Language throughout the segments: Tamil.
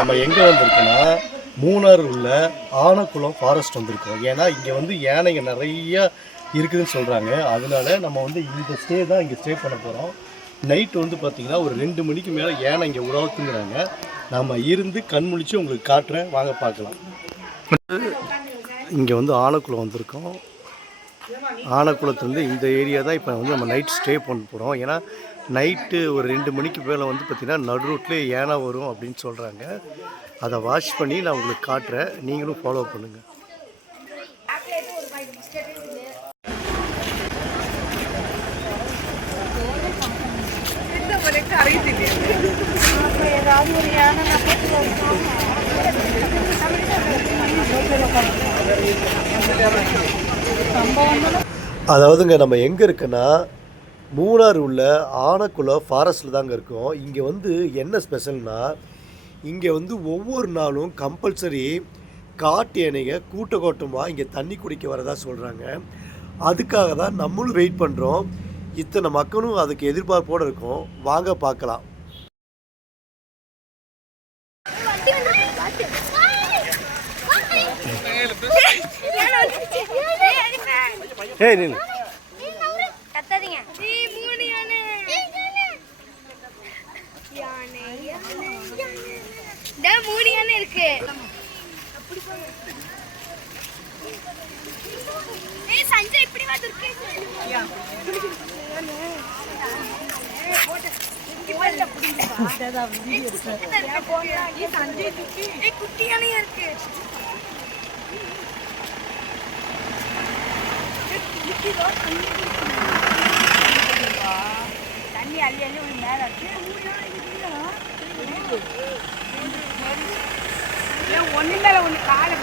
நம்ம எங்கே வந்திருக்கோன்னா மூணார் உள்ள ஆனக்குளம் ஃபாரஸ்ட் வந்திருக்கோம். ஏன்னா இங்கே வந்து யானைங்க நிறையா இருக்குதுன்னு சொல்கிறாங்க. அதனால நம்ம வந்து இந்த ஸ்டே தான் இங்கே ஸ்டே பண்ண போகிறோம். நைட்டு வந்து பார்த்திங்கன்னா ஒரு 2 மணிக்கு மேலே யானை இங்கே உழவுத்துங்கிறாங்க. நம்ம இருந்து கண் முழிச்சு உங்களுக்கு காட்டுறேன், வாங்க பார்க்கலாம். இங்கே வந்து ஆனக்குளம் வந்திருக்கோம். ஆனக்குளத்துலேருந்து இந்த ஏரியா தான் இப்போ வந்து நம்ம நைட் ஸ்டே பண்ண போகிறோம். ஏன்னா நைட்டு ஒரு 2 மணிக்கு மேலே வந்து பார்த்திங்கன்னா நடு ரோட்லேயே யானை வரும் அப்படின்னு சொல்கிறாங்க. அதை வாட்ச் பண்ணி நான் உங்களுக்கு காட்டுறேன், நீங்களும் ஃபாலோ பண்ணுங்கள். அதாவதுங்க நம்ம எங்கே இருக்குன்னா மூணார் உள்ள ஆனக்குளம் ஃபாரஸ்ட்டில் தாங்க இருக்கோம். இங்கே வந்து என்ன ஸ்பெஷல்னால் இங்கே வந்து ஒவ்வொரு நாளும் கம்பல்சரி காட்டு யானைங்க கூட்டமாக இங்கே தண்ணி குடிக்க வரதா சொல்கிறாங்க. அதுக்காக தான் நம்மளும் வெயிட் பண்ணுறோம். இத்தனை மக்களும் அதுக்கு எதிர்பார்ப்போடு இருக்கோம். வாங்க பார்க்கலாம். இருக்கு சஞ்சய் இப்படி குட்டியானே இருக்கு. தண்ணி அள்ளி அள்ளி ஒரு மேல ஒண்ணு மேல ஒண்ணு காலை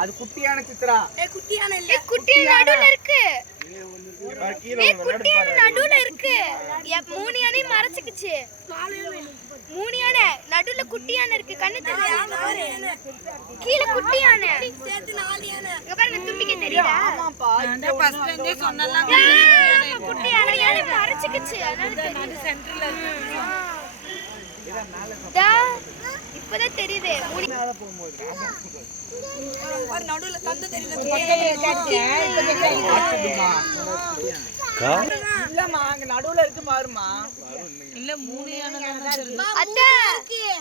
அது குட்டியான சித்ரா. குட்டியான இல்ல, குட்டியான நடுவுல இருக்கு. குட்டியான நடுவுல இருக்கு. மூணு யானை மறைச்சுக்குச்சு. மூணு யானை நடுவுல குட்டியான இருக்கு. கண்ணு தெரியல. கீழ குட்டியான சேர்த்து 4 யானை. இங்க பாருங்க, தும்பிக்கை தெரியுதா? ஆமாப்பா, இந்த ஃபர்ஸ்ட் இருந்தே சொன்னலாம். குட்டியான யானை மறைச்சுக்குச்சு. அதனால சென்டர்ல இருக்கு. இப்பதான் தெரியுது. மேல போகும்போது ஒரு நடுவுல தந்து தெரியுது. இல்லம்மா, அங்க நடுவுல இருக்கு பாருமா. இல்ல 3 யானை தான் அத்தை.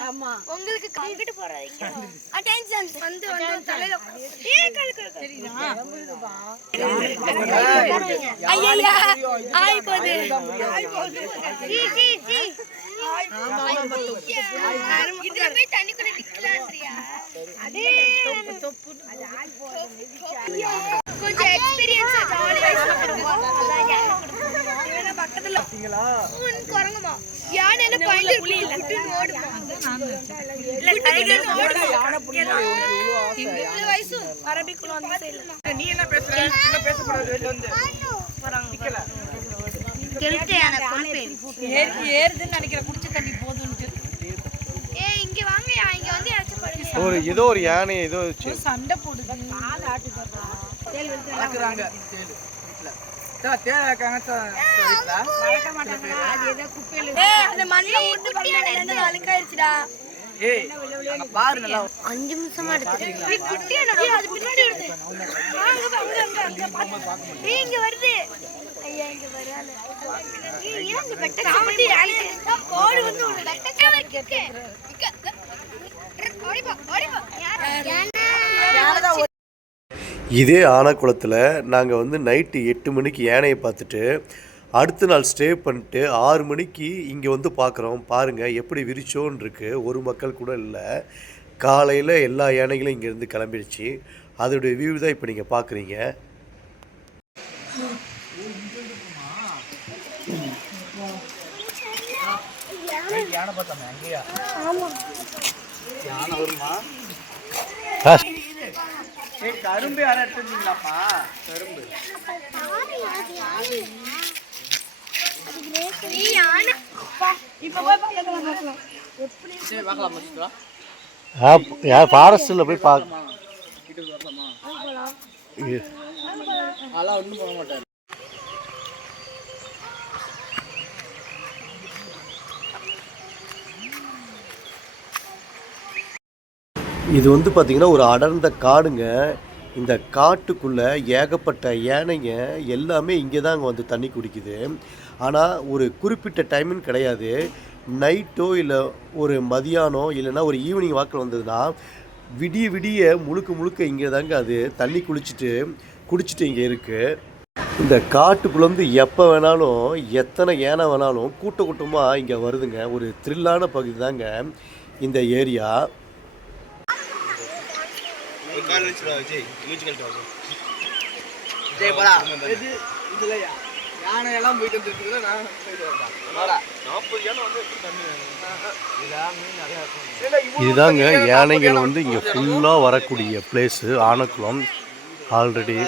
ஆமா, உங்களுக்கு கங்கிட்டு போறாதீங்க. அட்டென்ஷன் வந்து தலையில தெரியுதா? ஐயா ஆய் போகுது. ஜி ஜி ஜி இதுல போய் தண்ணிக்குள்ள நிக்கலாம்ன்றியா? அடே கொஞ்சம் எக்ஸ்பீரியன்ஸ் பக்கத்துல குரங்குமா யானை பாயிண்ட் ஓடுமா? வயசு அரபிக்குள்ள வந்து நீ என்ன பேசுற? என்ன பேசக்கூடாது. வெளிய வந்து ஏறுதுன்னு நினைக்கிறேன். குடிச்ச தண்ணி போதும்னு. இங்க வாங்கயா, இங்க வந்து யாராச்சும் பாருங்க. ஒரு ஏதோ ஒரு யானை ஏதோ சண்டை போடுது. பால் ஆட்டு வளக்குறாங்க. சித்ரா தேவை இருக்காங்க வளர்க்க மாட்டாங்களா? அது ஏதோ குப்பையில அந்த மண்ணில ஊத்து குட்டி யானை இருந்து அழுக்காயிருச்சுடா. ஏய் அங்க பாரு நல்லா 5 நிமிஷமா எடுத்து குட்டி யானை அது பின்னாடி வருது. அங்க பாத்து இங்க வருது. ஐயா இங்க வரால. ஏன் இந்த வெட்ட காமெடி யானை ஓடி வந்து ஒரு வெட்ட காமெடி கேக்கு. ஓடிப்போ யானை இதே ஆனக்குளத்தில் நாங்கள் வந்து நைட்டு 8 மணிக்கு யானையை பார்த்துட்டு அடுத்த நாள் ஸ்டே பண்ணிட்டு 6 மணிக்கு இங்கே வந்து பார்க்குறோம். பாருங்கள் எப்படி விரிச்சோன்னு இருக்குது. ஒரு மக்கள் கூட இல்லை. காலையில் எல்லா யானைகளும் இங்கேருந்து கிளம்பிடுச்சு. அதோடைய வியூ தான் இப்போ நீங்கள் பார்க்குறீங்க. யானை பார்த்தாமே அங்கேயா? யானை வருமா? ஏய் கரும்பு யாரை எடுத்துட்டீங்களாப்பா? கரும்பு சரி பார்க்கலாம் சித்ரா. ஃபாரஸ்ட்டில் போய் பார்க்க அதெல்லாம் ஒன்றும் போக மாட்டாரு. இது வந்து பார்த்திங்கன்னா ஒரு அடர்ந்த காடுங்க. இந்த காட்டுக்குள்ளே ஏகப்பட்ட யானைங்க எல்லாமே இங்கே தான் அங்கே வந்து தண்ணி குடிக்குது. ஆனால் ஒரு குறிப்பிட்ட டைமுன்னு கிடையாது. நைட்டோ இல்லை ஒரு மதியானம் இல்லைன்னா ஒரு ஈவினிங் வாக்கில் வந்ததுன்னா விடிய விடிய முழுக்க இங்கே தாங்க அது தண்ணி குடிச்சிட்டு இங்கே இருக்குது. இந்த காட்டுக்குள்ளே வந்து எப்போ வேணாலும் எத்தனை யானை வேணாலும் கூட்டமாக இங்கே வருதுங்க. ஒரு த்ரில்லான பகுதி தாங்க இந்த ஏரியா. யானை எல்லாம் போயிட்டு வந்துருக்குது. நான் போயிட்டு இதுதாங்க யானைகள் வந்து இங்கே ஃபுல்லாக வரக்கூடிய பிளேஸு ஆனக்குளம். ஆல்ரெடி